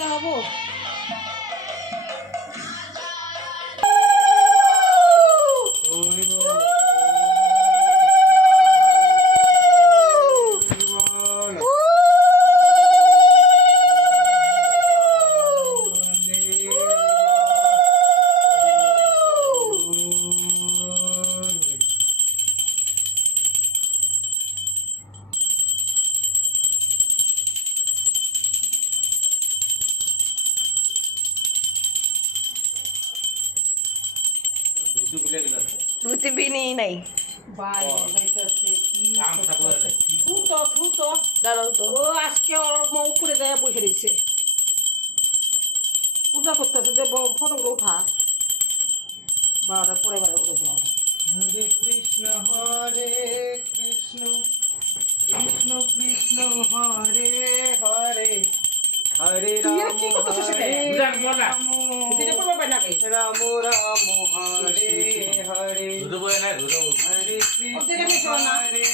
দিতে হবো। ধুতি বিনি নাই বাইরে যাইতেছে কি থুতো দাঁড়াও তো ও আজকে ওর উপরে দেয়া বসে রয়েছে পূজা করতেছে যে ফটোগুলো উঠা বারোটার পরে বারে উঠে যাও। হরে কৃষ্ণ কৃষ্ণ কৃষ্ণ কৃষ্ণ হরে হরে হরে তুই রাম আর কি করতেছিস হরে এখানে? রাম দিনে পড়বে পাই না কে? রাম রাম হরে হরে দুধ বয়ে নাই দুধ হরে ওর জায়গায় কৃষ্ণ নিচে না। হরে